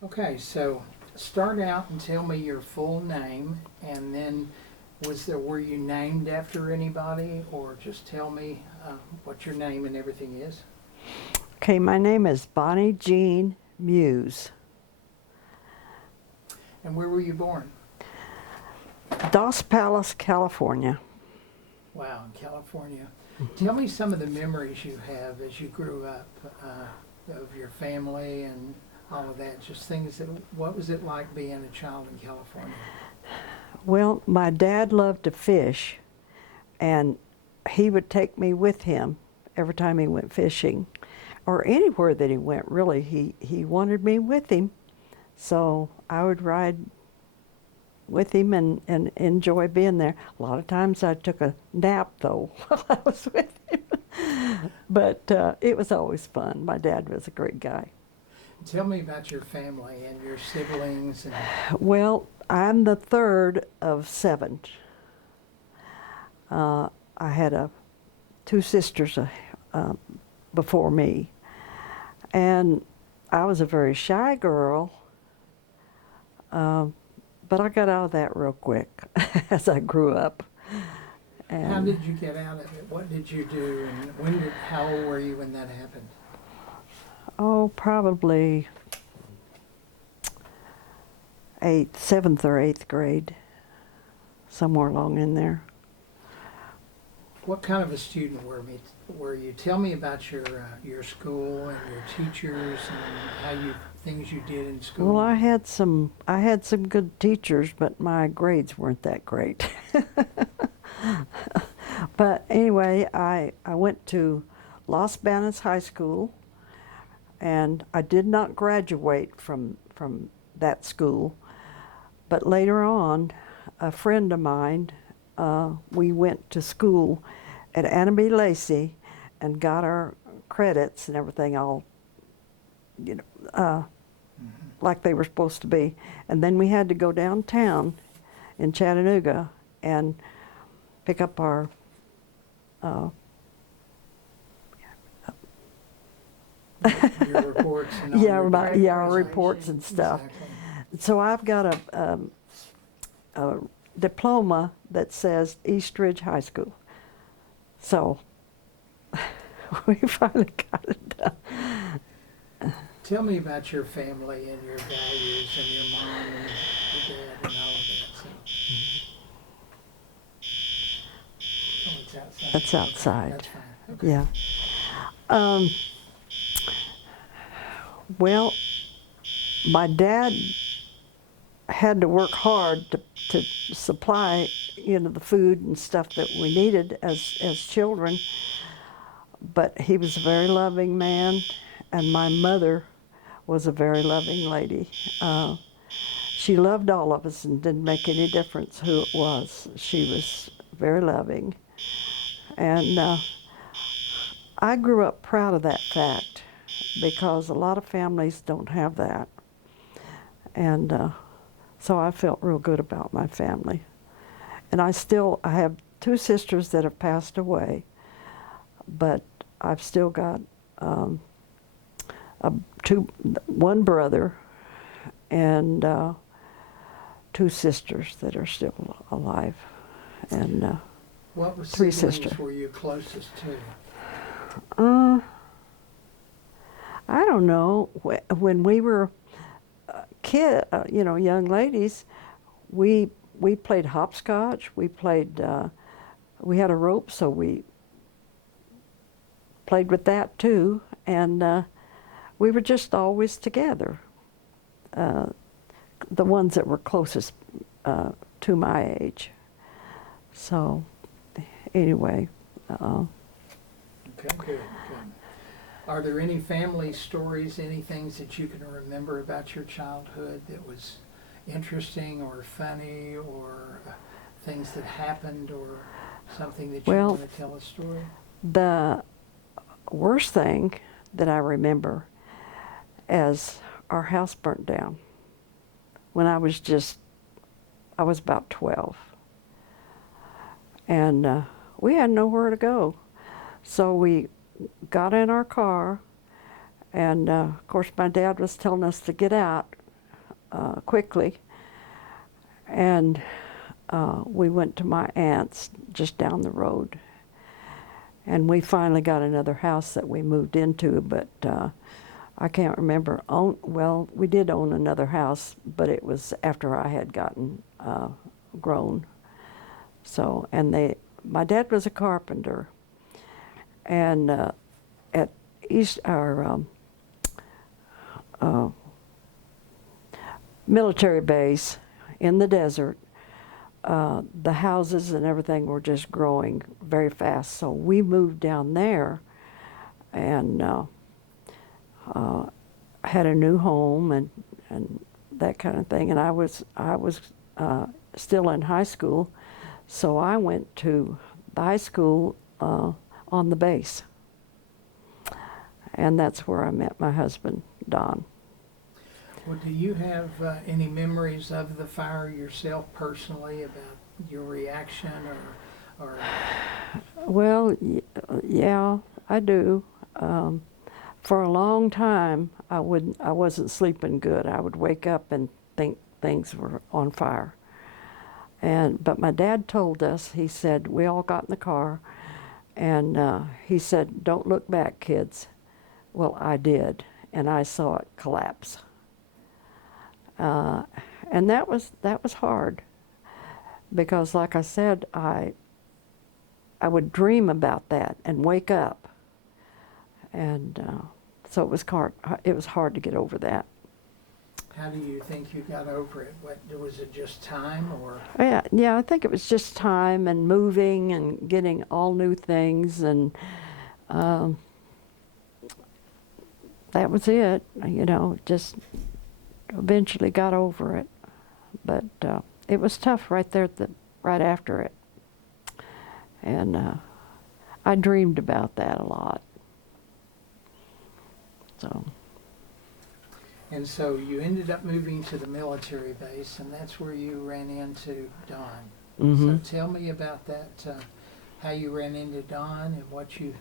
Okay, so start out and tell me your full name, and then were you named after anybody, or just tell me what your name and everything is? Okay, my name is Bonnie Jean Muse. And where were you born? Dos Palace, California. Wow, in California. Tell me some of the memories you have as you grew up of your family and all of that. Just things that, what was it like being a child in California? Well, my dad loved to fish, and he would take me with him every time he went fishing, or anywhere that he went, really. He wanted me with him, so I would ride with him and enjoy being there. A lot of times I took a nap, though, while I was with him. But it was always fun. My dad was a great guy. Tell me about your family and your siblings. And Well, I'm the third of seven. I had two sisters before me, and I was a very shy girl, but I got out of that real quick as I grew up. And how did you get out of it? What did you do? And how old were you when that happened? Oh, probably seventh or eighth grade, somewhere along in there. What kind of a student were you? Tell me about your school and your teachers and things you did in school. Well, I had some good teachers, but my grades weren't that great. But anyway, I went to Los Banos High School, and I did not graduate from that school. But later on, a friend of mine, we went to school at Anna B. Lacey and got our credits and everything all, like they were supposed to be. And then we had to go downtown in Chattanooga and pick up our your reports and all our reports and stuff. Exactly. So I've got a diploma that says East Ridge High School. So we finally got it done. Tell me about your family and your values and your mom and your dad and all of that. Oh, it's outside. That's outside. That's fine. Okay. Yeah. Well, my dad had to work hard to supply, the food and stuff that we needed as children. But he was a very loving man, and my mother was a very loving lady. She loved all of us and didn't make any difference who it was. She was very loving. And I grew up proud of that fact, because a lot of families don't have that. And so I felt real good about my family. And I have two sisters that have passed away, but I've still got one brother and two sisters that are still alive, and What three siblings sisters. were you closest to? I don't know. When we were young ladies, we played hopscotch. We played. We had a rope, so we played with that too, and we were just always together. The ones that were closest to my age. So, anyway. Okay, good. Are there any family stories, any things that you can remember about your childhood that was interesting or funny, or things that happened, or something that you want to tell a story? The worst thing that I remember is our house burnt down when I was about 12. And we had nowhere to go. So we got in our car, and of course my dad was telling us to get out, quickly. And we went to my aunt's just down the road. And we finally got another house that we moved into, but I can't remember. Well, we did own another house, but it was after I had gotten grown. So, and my dad was a carpenter, and at our military base in the desert, the houses and everything were just growing very fast. So we moved down there and had a new home and that kind of thing. And I was still in high school, so I went to the high school on the base. And that's where I met my husband, Don. Well, do you have any memories of the fire yourself personally, about your reaction or Well, yeah, I do. For a long time, I wasn't sleeping good. I would wake up and think things were on fire. But my dad told us, he said, we all got in the car, and he said, don't look back, kids. Well, I did, and I saw it collapse. And that was hard, because like I said, I would dream about that and wake up, and so it was hard to get over that. how do you think you got over it? What was it, just time, or? Yeah, I think it was just time and moving and getting all new things, and that was it. Just eventually got over it, but it was tough right there right after it, and I dreamed about that a lot. So. And so you ended up moving to the military base, and that's where you ran into Don. Mm-hmm. So tell me about that, how you ran into Don and what you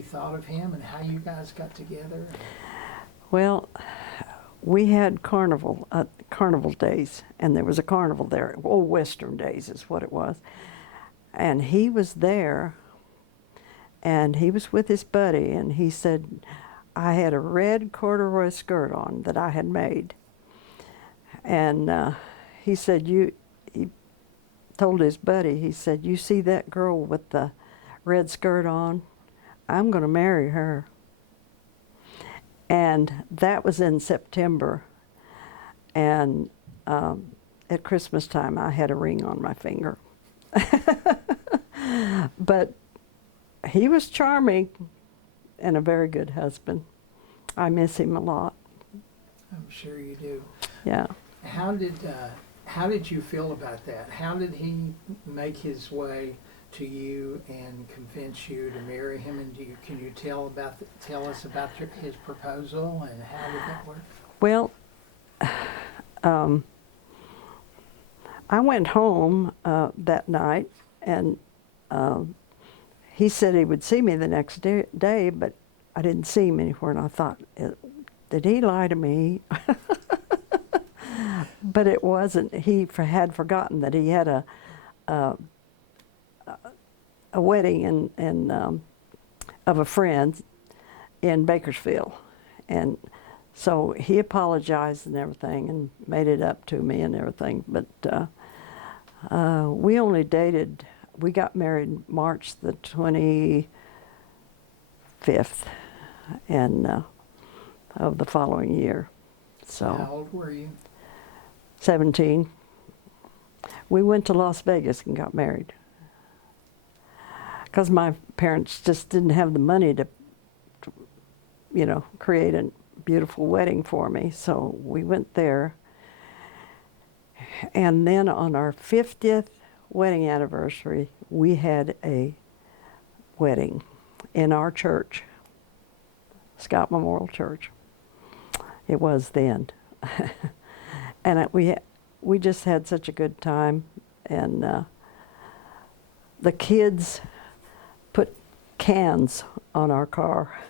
thought of him and how you guys got together. Well, we had carnival days, and there was a carnival there. Old Western days is what it was. And he was there, and he was with his buddy, and he said, I had a red corduroy skirt on that I had made. And he said, he told his buddy, he said, you see that girl with the red skirt on? I'm going to marry her. And that was in September. And at Christmas time, I had a ring on my finger. But he was charming and a very good husband. I miss him a lot. I'm sure you do. Yeah. How did you feel about that? How did he make his way to you and convince you to marry him? And can you tell us about his proposal and how did that work? Well, I went home that night, and he said he would see me the next day, but I didn't see him anywhere, and I thought, did he lie to me? But it wasn't. He had forgotten that he had a wedding of a friend in Bakersfield, and so he apologized and everything and made it up to me and everything. But we only dated. We got married March the 25th, and of the following year. So. How old were you? 17. We went to Las Vegas and got married, because my parents just didn't have the money to create a beautiful wedding for me. So we went there. And then on our 50th wedding anniversary, we had a wedding in our church, Scott Memorial Church. It was then. And we just had such a good time. And the kids put cans on our car.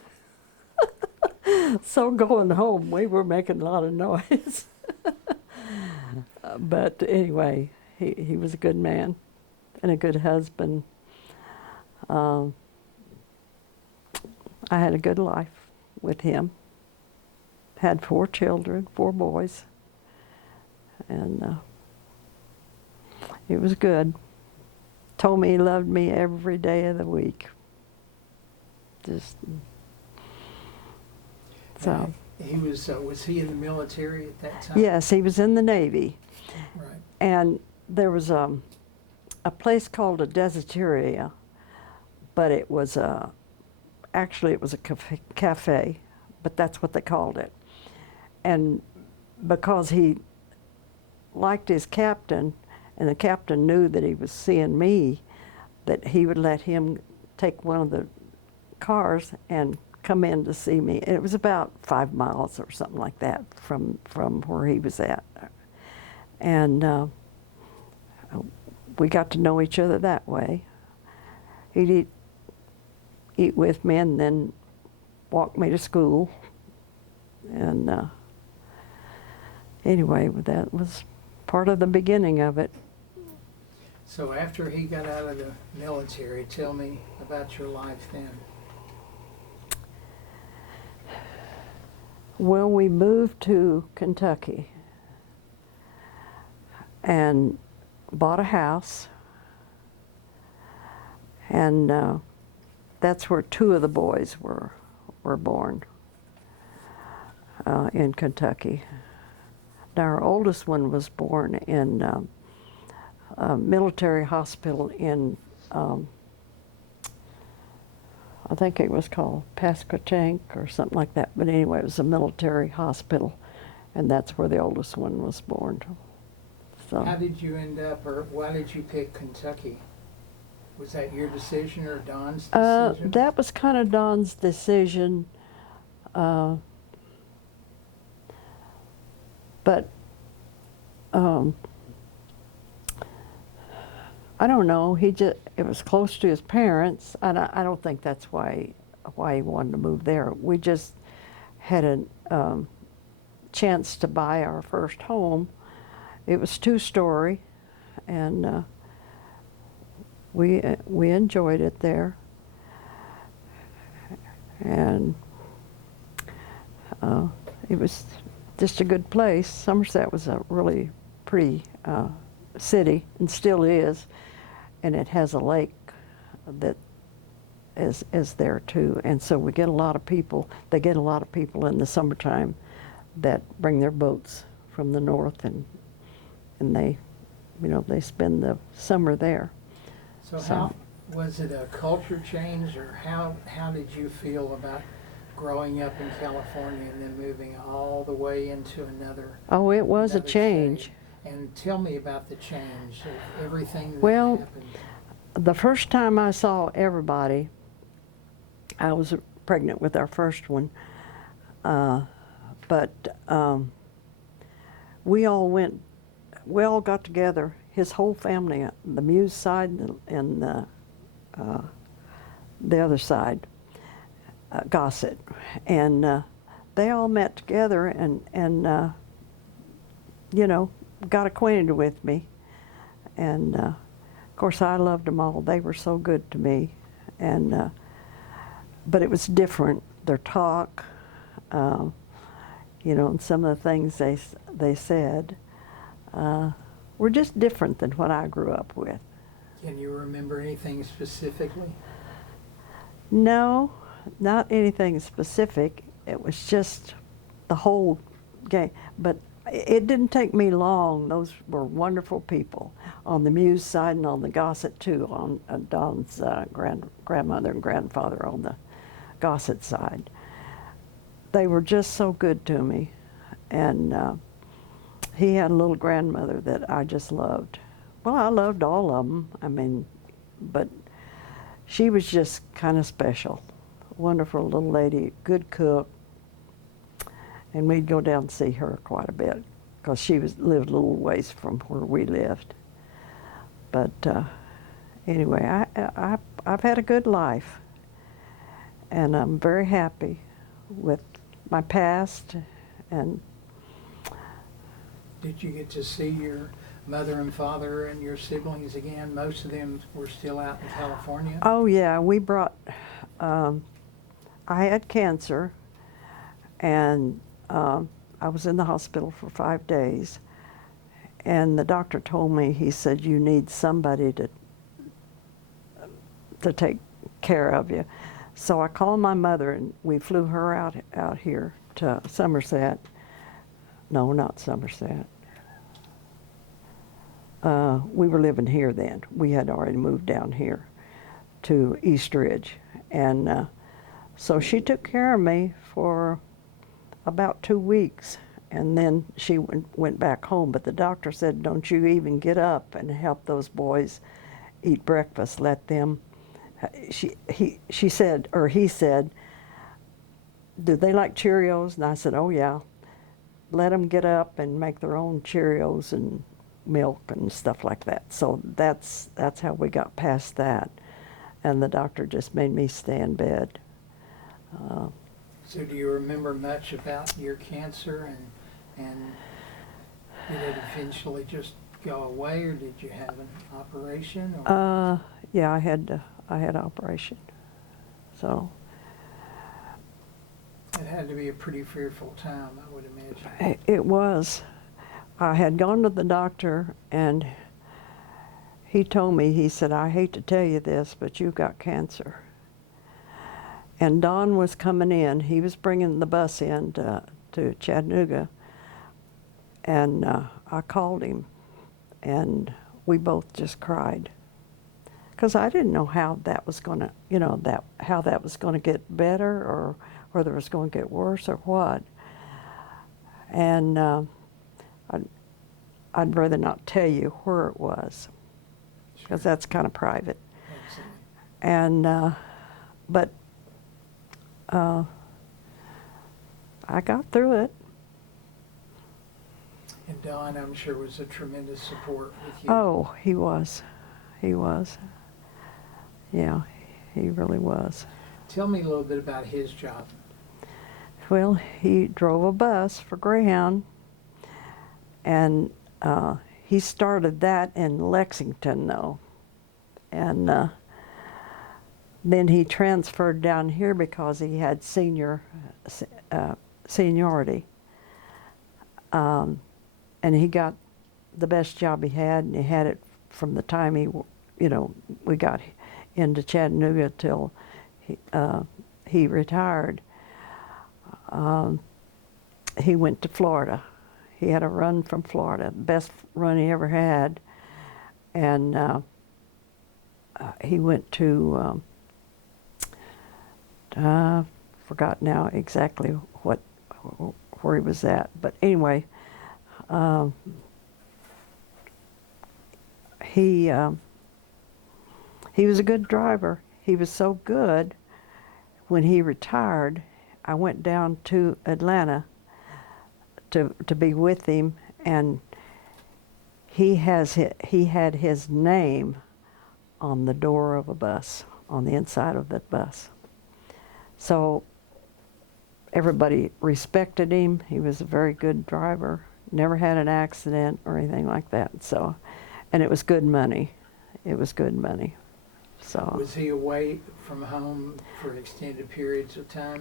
So going home, we were making a lot of noise. But anyway, he was a good man and a good husband. Um, I had a good life with him. Had 4 children, 4 boys, and it was good. Told me he loved me every day of the week. Just so. He was he in the military at that time? Yes, he was in the Navy, Right. and there was a place called a deserteria, but it was actually it was a cafe, but that's what they called it. And because he liked his captain, and the captain knew that he was seeing me, that he would let him take one of the cars and come in to see me. It was about 5 miles or something like that from where he was at. And we got to know each other that way. He'd eat with me and then walk me to school. And anyway, that was part of the beginning of it. So after he got out of the military, tell me about your life then. Well, we moved to Kentucky and bought a house, and that's where 2 of the boys were born in Kentucky. Now, our oldest one was born in a military hospital in, I think it was called Pasquotank or something like that. But anyway, it was a military hospital, and that's where the oldest one was born. So. How did you end up, or why did you pick Kentucky? Was that your decision or Don's decision? That was kind of Don's decision. But I don't know. It was close to his parents. I don't think that's why he wanted to move there. We just had a chance to buy our first home. It was 2-story, and we enjoyed it there. And it was just a good place. Somerset was a really pretty city, and still is, and it has a lake that is there too. And so we get a lot of people. They get a lot of people in the summertime that bring their boats from the north, and they, they spend the summer there. So how was it, a culture change, or how did you feel about growing up in California and then moving all the way into another? Oh, it was a another change. state? And tell me about the change of everything that Well, happened. the first time I saw everybody, I was pregnant with our first one, but we all got together, his whole family, the Muse side and the other side, Gossett, and they all met together and got acquainted with me, and of course I loved them all. They were so good to me, and but it was different. Their talk, and some of the things they said were just different than what I grew up with. Can you remember anything specifically? No, not anything specific. It was just the whole game. But it didn't take me long. Those were wonderful people on the Muse side and on the Gossett too, on Don's grandmother and grandfather on the Gossett side. They were just so good to me. And he had a little grandmother that I just loved. Well, I loved all of them. I mean, but she was just kind of special. Wonderful little lady, good cook. And we'd go down and see her quite a bit because she lived a little ways from where we lived. But anyway, I've had a good life, and I'm very happy with my past, and Did you get to see your mother and father and your siblings again? Most of them were still out in California? Oh yeah, we brought, I had cancer, and I was in the hospital for 5 days, and the doctor told me, he said, you need somebody to take care of you. So I called my mother, and we flew her out here to Somerset. No, not Somerset. We were living here then. We had already moved down here to East Ridge. And so she took care of me for about 2 weeks. And then she went back home. But the doctor said, don't you even get up and help those boys eat breakfast. Let them, he said, do they like Cheerios? And I said, oh yeah. Let them get up and make their own Cheerios and milk and stuff like that. So that's how we got past that. And the doctor just made me stay in bed. So do you remember much about your cancer, and did it eventually just go away, or did you have an operation? Or? Yeah, I had operation. So It had to be a pretty fearful time, I would imagine. it was. I had gone to the doctor, and he told me, he said, I hate to tell you this, but you've got cancer. And Don was coming in. He was bringing the bus in to Chattanooga. And I called him, and we both just cried. Because I didn't know how that was going to, how that was going to get better, or whether it was going to get worse or what. And I'd rather not tell you where it was, because that's kind of private. Absolutely. And but I got through it. And Don, I'm sure, was a tremendous support with you. Oh, he was. He was. Yeah, he really was. Tell me a little bit about his job. Well, he drove a bus for Greyhound, and he started that in Lexington, though. And then he transferred down here because he had seniority. And he got the best job he had, and he had it from the time we got into Chattanooga till he retired. He went to Florida. He had a run from Florida, best run he ever had. And he went to, forgot now exactly where he was at. But anyway, he was a good driver. He was so good, when he retired, I went down to Atlanta to be with him, and he had his name on the door of a bus, on the inside of that bus. So everybody respected him. He was a very good driver. Never had an accident or anything like that. So, and it was good money. It was good money. So. Was he away from home for extended periods of time?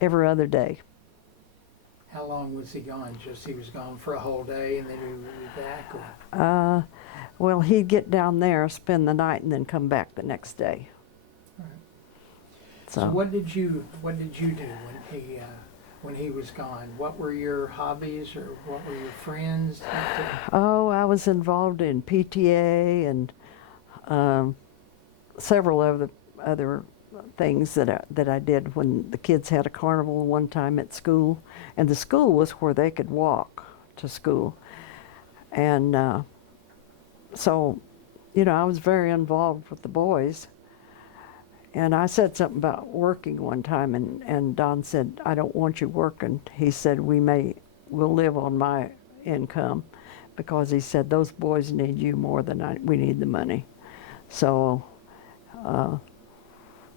Every other day. How long was he gone? Just he was gone for a whole day and then he would be back? Or? Well, he'd get down there, spend the night, and then come back the next day. Right. So So what did you do when he was gone? What were your hobbies, or what were your friends? Oh, I was involved in PTA and several other things that I did when the kids had a carnival one time at school, and the school was where they could walk to school, and so, I was very involved with the boys. And I said something about working one time, and Don said, I don't want you working. He said, we'll live on my income, because he said, those boys need you more than we need the money. So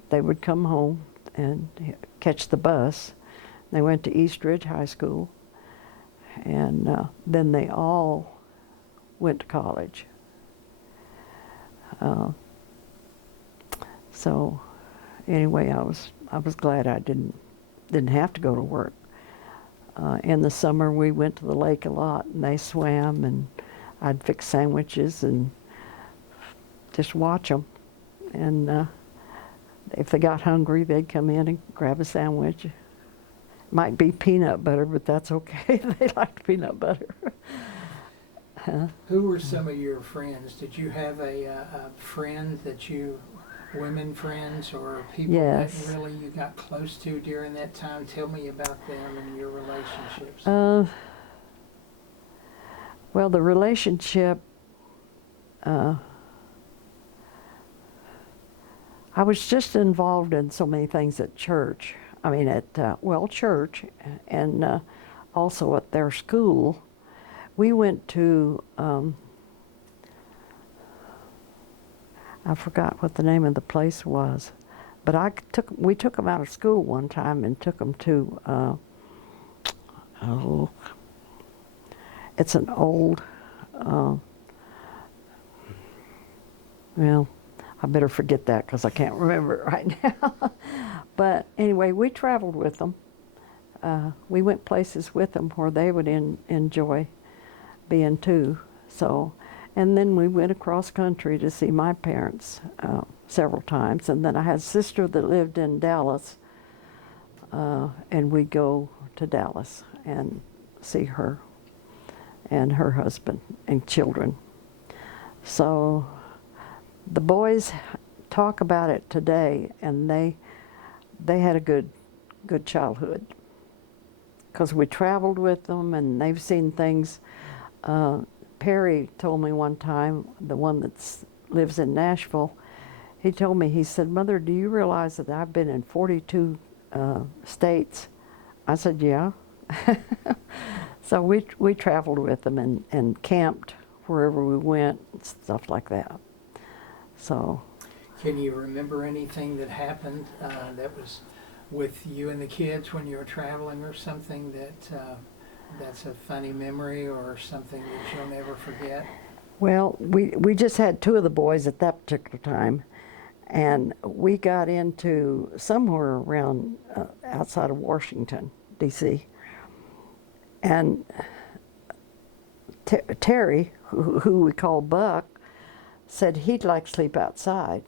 they would come home and catch the bus. They went to East Ridge High School, And then they all went to college. So anyway, I was glad I didn't have to go to work. In the summer, we went to the lake a lot, and they swam, and I'd fix sandwiches and just watch them. And if they got hungry, they'd come in and grab a sandwich. Might be peanut butter, but that's okay. They liked peanut butter. Who were some of your friends? Did you have a friend women friends or people Yes. that really you got close to during that time? Tell me about them and your relationships. Well, the relationship, I was just involved in so many things at church. I mean, at, church and also at their school. We went to, I forgot what the name of the place was, but we took them out of school one time and took them to, it's an old, well, I better forget that because I can't remember it right now. But anyway, we traveled with them. We went places with them where they would enjoy being too. So, and then we went across country to see my parents several times. And then I had a sister that lived in Dallas, and we'd go to Dallas and see her and her husband and children. So the boys talk about it today, and they had a good childhood because we traveled with them and they've seen things. Perry told me one time, the one that lives in Nashville, he told me, he said, "Mother, do you realize that I've been in 42 states?" I said, "Yeah." So we traveled with them and camped wherever we went, and stuff like that. So. Can you remember anything that happened that was with you and the kids when you were traveling, or something that's a funny memory or something that you'll never forget? Well, we just had two of the boys at that particular time, and we got into somewhere around outside of Washington, D.C. And Terry, who we call Buck, said he'd like to sleep outside.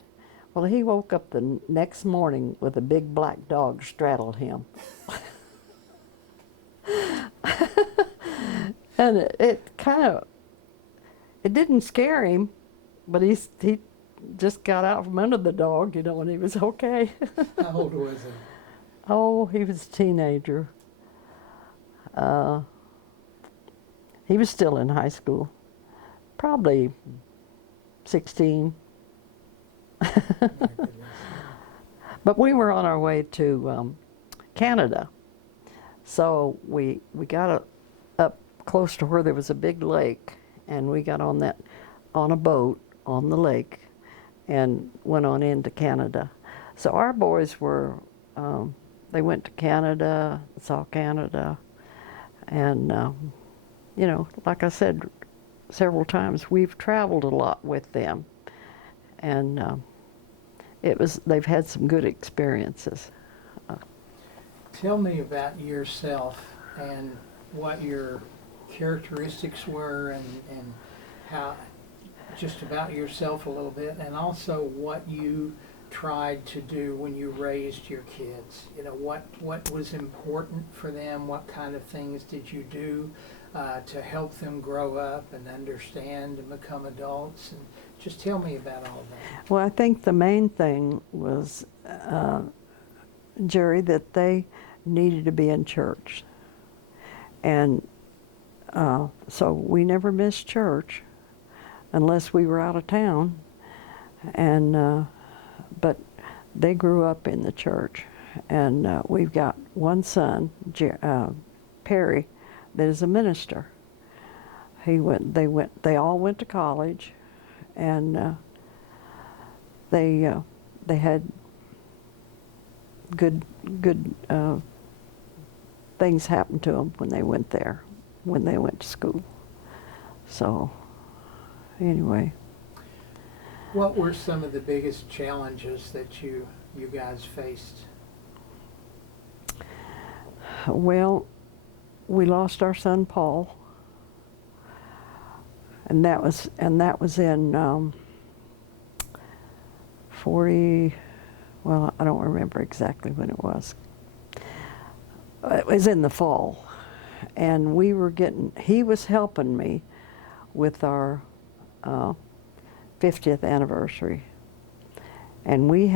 Well, he woke up the next morning with a big black dog straddled him. And it didn't scare him, but he just got out from under the dog, and he was okay. How old was he? Oh, he was a teenager. He was still in high school, probably 16. But we were on our way to Canada, so we got up close to where there was a big lake, and we got on a boat on the lake and went on into Canada. So our boys were, they went to Canada, saw Canada, and like I said several times, we've traveled a lot with them, and they've had some good experiences. Tell me about yourself and what your characteristics were, and how, just about yourself a little bit, and also what you tried to do when you raised your kids. What was important for them? What kind of things did you do to help them grow up and understand and become adults? And just tell me about all that. Well, I think the main thing was, Jerry, that they needed to be in church. And so we never missed church unless we were out of town. And but they grew up in the church. And we've got one son, Perry, that is a minister. They all went to college, and they had good things happen to them when they went there. when they went to school. So, anyway. What were some of the biggest challenges that you guys faced? Well, we lost our son Paul, and that was in 40. Well, I don't remember exactly when it was. It was in the fall, and he was helping me with our 50th anniversary, and we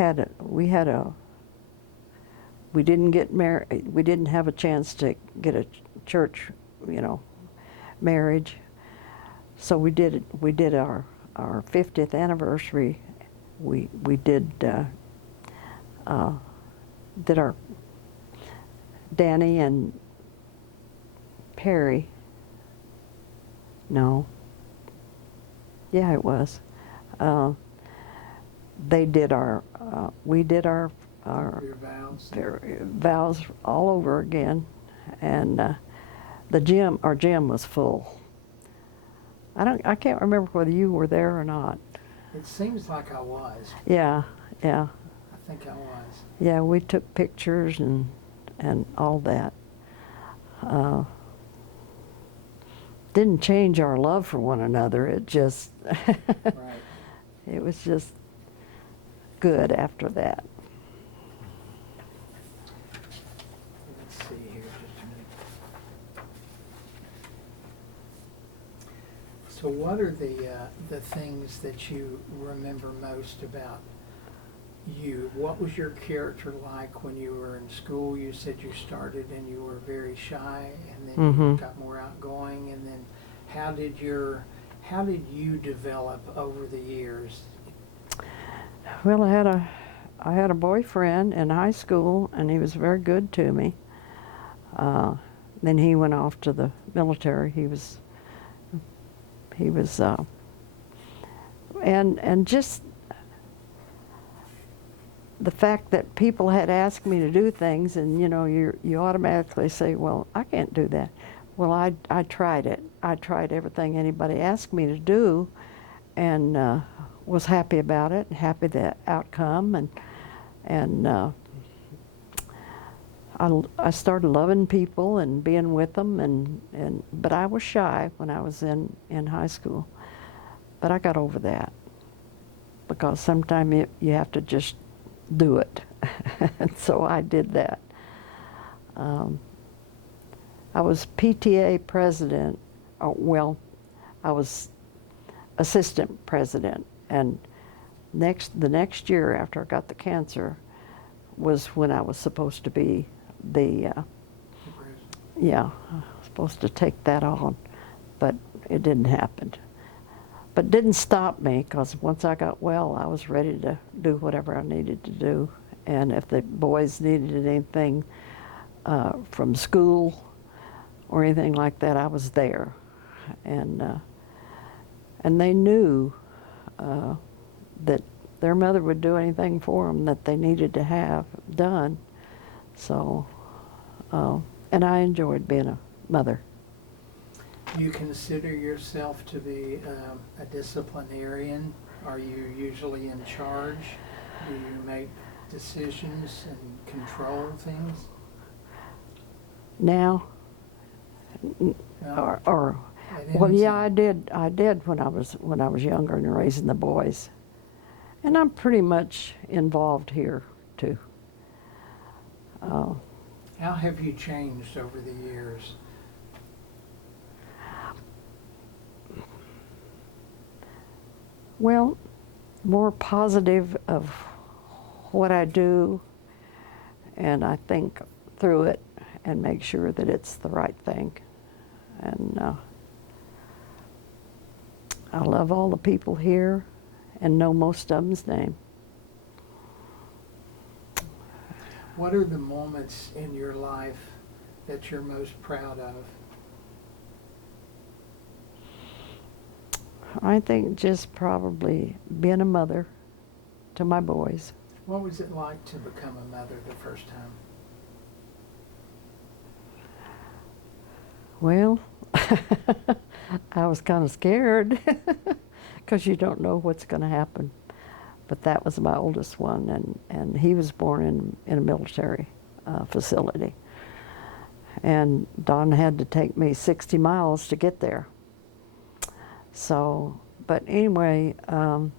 didn't get married. We didn't have a chance to get a church, marriage. So we did our 50th anniversary. We did our Danny and Perry. No. Yeah, it was. They did we did our Your vows? vows all over again, and our gym was full. I can't remember whether you were there or not. It seems like I was. Yeah. I think I was. Yeah, we took pictures and all that. Didn't change our love for one another. It just Right. It was just good after that. Let's see here just a minute. So what are the things that you remember most about you? What was your character like when you were in school? You said you started and you were very shy, and then you got more outgoing, and then how did you develop over the years? Well, I had a boyfriend in high school, and he was very good to me. Then he went off to the military. He was and just the fact that people had asked me to do things, and you automatically say, well, I can't do that. Well, I tried it. I tried everything anybody asked me to do, and was happy about it, happy the outcome, and I started loving people and being with them, but I was shy when I was in high school. But I got over that, because sometimes you have to just do it. And so I did that. I was PTA president. Well, I was assistant president, and the next year after I got the cancer was when I was supposed to be I was supposed to take that on, but it didn't happen. But it didn't stop me, because once I got well, I was ready to do whatever I needed to do. And if the boys needed anything from school or anything like that, I was there. And they knew that their mother would do anything for them that they needed to have done. So, and I enjoyed being a mother. Do you consider yourself to be a disciplinarian? Are you usually in charge? Do you make decisions and control things? Now, No? or At well, any yeah, time? I did when I was younger and raising the boys, and I'm pretty much involved here too. How have you changed over the years? Well, more positive of what I do, and I think through it and make sure that it's the right thing. And I love all the people here and know most of them's name. What are the moments in your life that you're most proud of? I think just probably being a mother to my boys. What was it like to become a mother the first time? Well, I was kind of scared because you don't know what's going to happen. But that was my oldest one, and he was born in a military facility. And Don had to take me 60 miles to get there. So, but anyway, of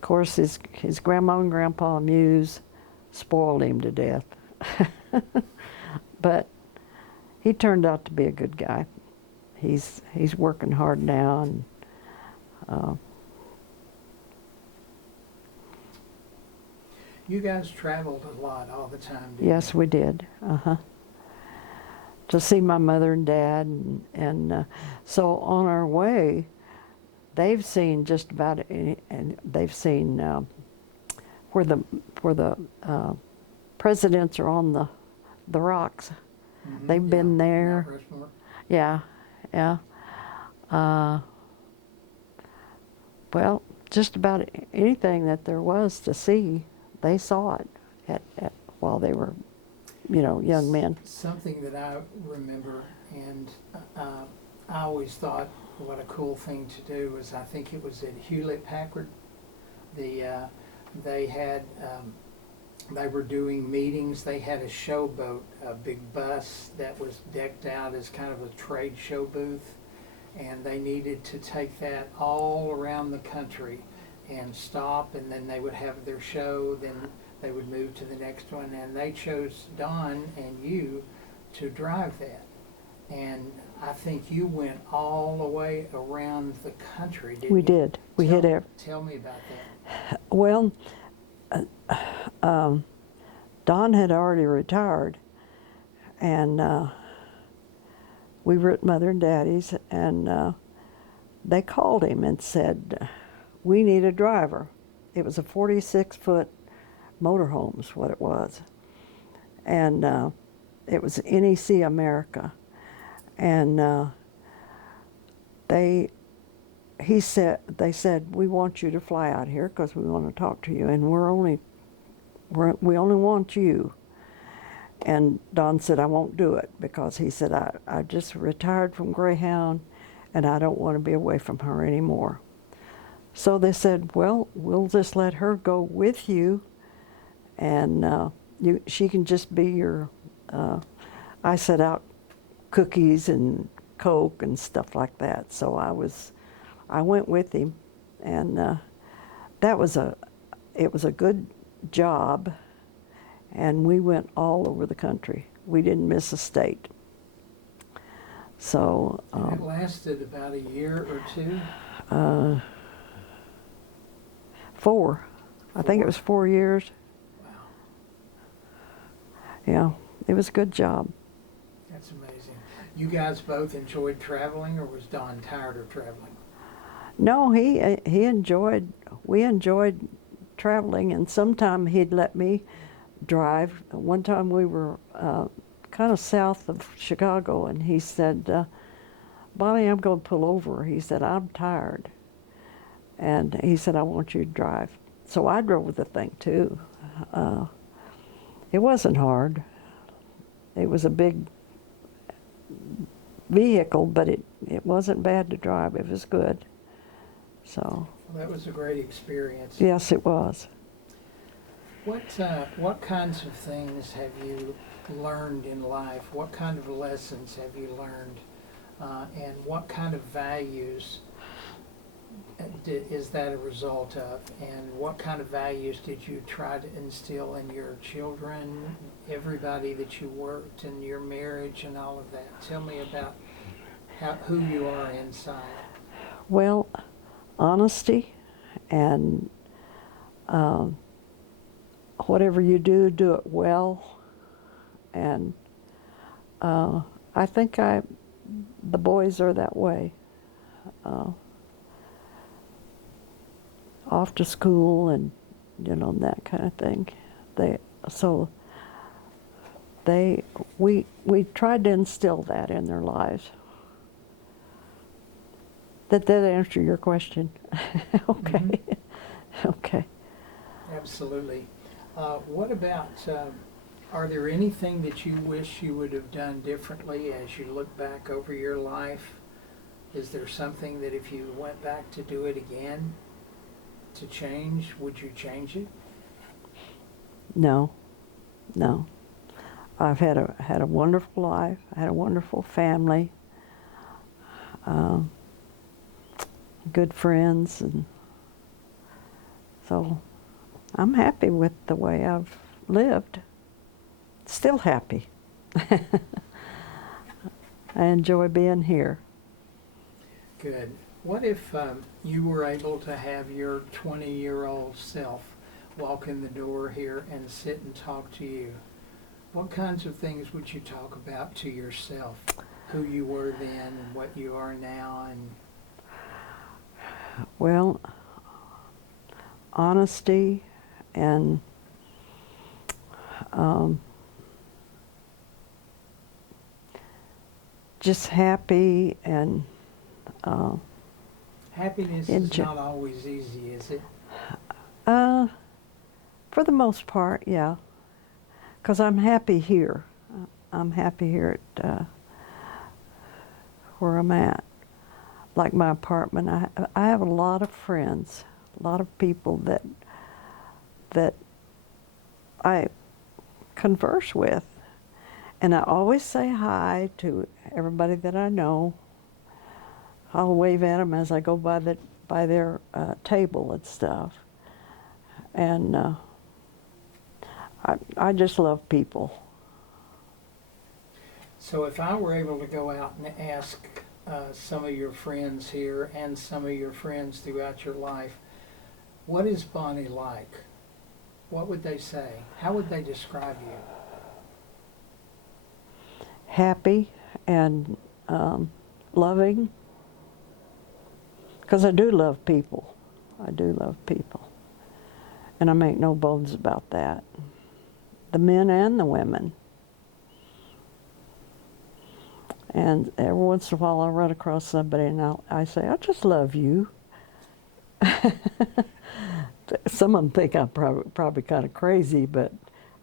course, his grandma and grandpa Muse spoiled him to death. But he turned out to be a good guy. He's working hard now, and You guys traveled a lot all the time, didn't yes, you? we did. To see my mother and dad, and so on our way, they've seen just about any, and they've seen where the presidents are on the rocks. Mhm, They've been there. Mount Rushmore. Yeah, yeah. Well, just about anything that there was to see, they saw it while they were, young men. Something that I remember, and I always thought what a cool thing to do was, I think it was at Hewlett Packard. They had they were doing meetings. They had a showboat, a big bus that was decked out as kind of a trade show booth, and they needed to take that all around the country and stop, and then they would have their show, then they would move to the next one, and they chose Don and you to drive that. And I think you went all the way around the country, didn't you? We did. We hit every. Tell me about that. Well, Don had already retired, and we were at Mother and Daddy's, and they called him and said, "We need a driver." It was a 46-foot motorhome's what it was, and it was NEC America, and they said, "We want you to fly out here because we want to talk to you, and we only want you." And Don said, "I won't do it," because he said, I just retired from Greyhound, and I don't want to be away from her anymore. So they said, "Well, we'll just let her go with you, and she can just be your." I set out cookies and Coke and stuff like that. So I went with him, and it was a good job, and we went all over the country. We didn't miss a state. So And it lasted about a year or two? 4. I think it was 4 years. Wow, Yeah, it was a good job. that's amazing. You guys both enjoyed traveling, or was Don tired of traveling? No, we enjoyed traveling, and sometime he'd let me drive. One time we were kind of south of Chicago, and he said, "Bonnie, I'm going to pull over." He said, "I'm tired." And he said, "I want you to drive." So I drove the thing too. It wasn't hard. It was a big vehicle, but it wasn't bad to drive. It was good. So, Well, that was a great experience. yes, it was. What kinds of things have you learned in life? What kind of lessons have you learned? And what kind of values is that a result of? And what kind of values did you try to instill in your children, everybody that you worked, in your marriage and all of that? Tell me about who you are inside. Well, honesty, and whatever you do, do it well. And I think the boys are that way. Off to school, and that kind of thing. We tried to instill that in their lives. Did that answer your question? Okay. Mhm. Okay. Absolutely. What about Are there anything that you wish you would have done differently as you look back over your life? Is there something that if you went back to do it again, to change, would you change it? No, no. I've had a wonderful life. I had a wonderful family, good friends, and so I'm happy with the way I've lived. Still happy. I enjoy being here. Good. What if you were able to have your 20-year-old self walk in the door here and sit and talk to you? What kinds of things would you talk about to yourself? Who you were then and what you are now? And Well, honesty and just happy and happiness is not always easy, is it? for the most part, yeah. Because I'm happy here. I'm happy here at where I'm at. Like my apartment, I have a lot of friends, a lot of people that I converse with. And I always say hi to everybody that I know. I'll wave at them as I go by their table and stuff. And I just love people. So if I were able to go out and ask some of your friends here and some of your friends throughout your life, what is Bonnie like? What would they say? How would they describe you? Happy and loving, because I do love people. I do love people. And I make no bones about that. The men and the women. And every once in a while I run across somebody and I say, I just love you. Some of them think I'm probably kind of crazy, but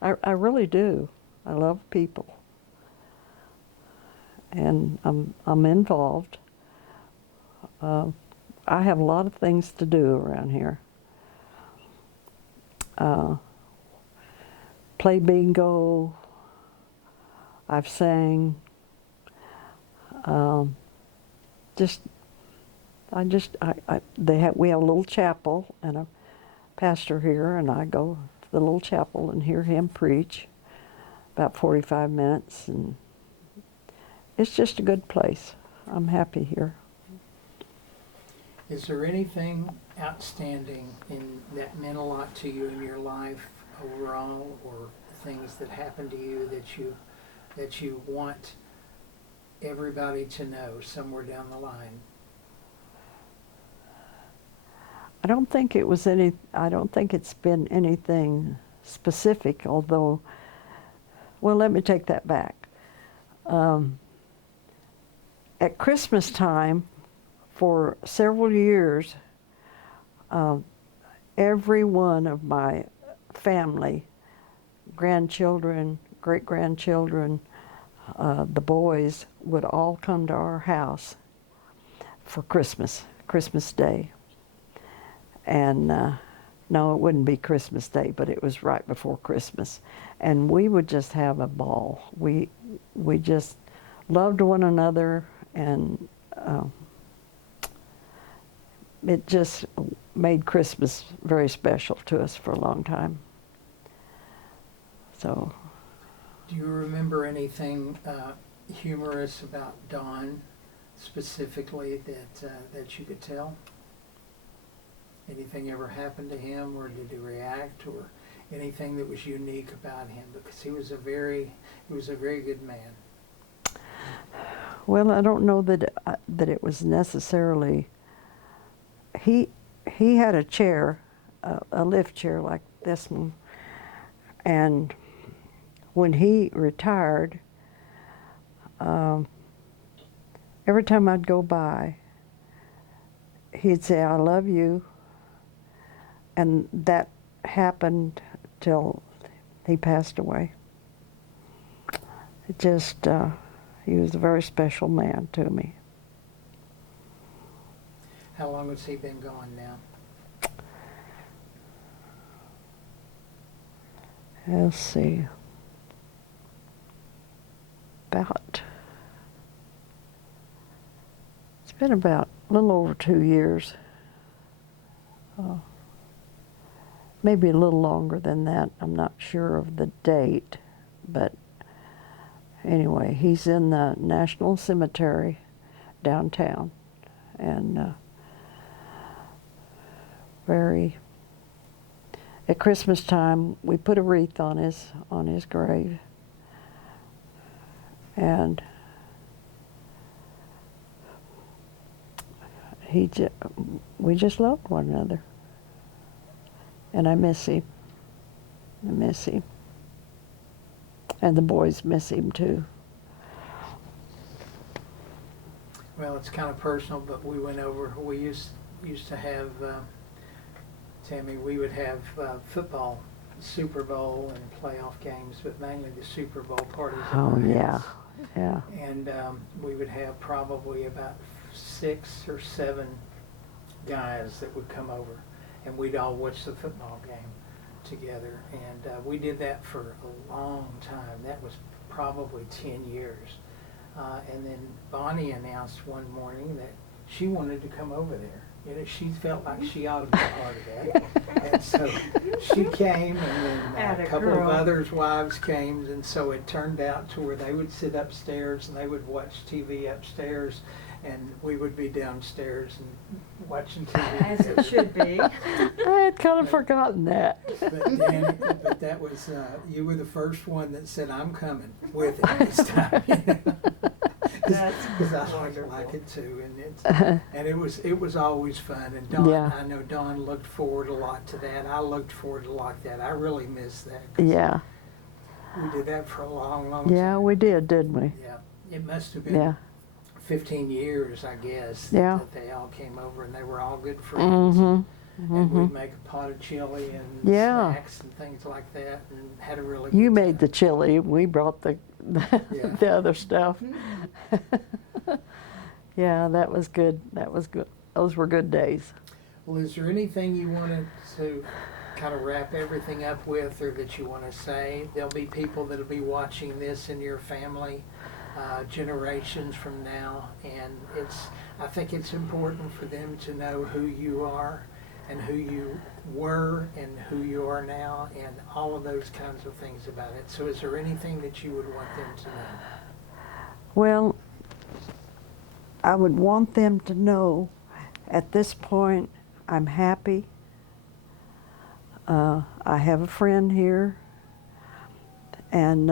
I really do. I love people. And I'm involved. I have a lot of things to do around here. Play bingo. I've sang. We have a little chapel and a pastor here, and I go to the little chapel and hear him preach about 45 minutes, and it's just a good place. I'm happy here. Is there anything outstanding that meant a lot to you in your life overall, or things that happened to you that you want everybody to know somewhere down the line? I don't think it's been anything specific, although, well, let me take that back. At Christmas time, for several years, every one of my family, grandchildren, great-grandchildren, the boys would all come to our house for Christmas Day. And no, it wouldn't be Christmas Day, but it was right before Christmas. And we would just have a ball. We just loved one another, and it just made Christmas very special to us for a long time. So. Do you remember anything humorous about Don specifically that you could tell? Anything ever happened to him, or did he react, or anything that was unique about him? Because he was a very good man. Well, I don't know that it was necessarily. He had a chair, a lift chair like this one, and when he retired, every time I'd go by, he'd say, "I love you." And that happened till he passed away. it just, he was a very special man to me. How long has he been gone now? Let's see. It's been about a little over 2 years. Maybe a little longer than that. I'm not sure of the date, but anyway, he's in the National Cemetery downtown, and at Christmas time we put a wreath on his grave, and we just loved one another, and I miss him. And the boys miss him too. Well, it's kind of personal, but we used to have, Tammy, we would have football, Super Bowl and playoff games, but mainly the Super Bowl parties. Oh, yeah, yeah. And we would have probably about 6 or 7 guys that would come over, and we'd all watch the football game together. And we did that for a long time. That was probably 10 years. And then Bonnie announced one morning that she wanted to come over there. You know, she felt like she ought to be part of that. And so she came, and then a couple of others' wives came, and so it turned out to where they would sit upstairs and they would watch TV upstairs, and we would be downstairs and watching TV. As it should be. I had kind of forgotten that. But that was, you were the first one that said, I'm coming with it this time. Because I like it too, and it was always fun. And Dawn, Yeah. I know Dawn looked forward a lot to that. I looked forward a lot to that. I really miss that. Yeah. We did that for a long, long time. Yeah, we did, didn't we? Yeah, it must have been Yeah. 15 years, I guess, Yeah. that they all came over, and they were all good friends. Mm-hmm. And we'd make a pot of chili and Yeah. snacks and things like that, and had a really good You time. made the chili, we brought the Yeah. the other stuff. Yeah, that was good. That was good. Those were good days. Well, is there anything you wanted to kind of wrap everything up with, or that you want to say? There'll be people that'll be watching this in your family generations from now, and I think it's important for them to know who you are and who you were and who you are now, and all of those kinds of things about it. So is there anything that you would want them to know? Well, I would want them to know at this point I'm happy. I have a friend here, and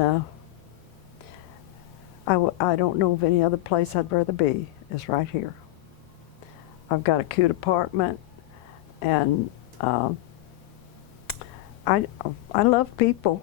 I don't know of any other place I'd rather be is right here. I've got a cute apartment, and I love people.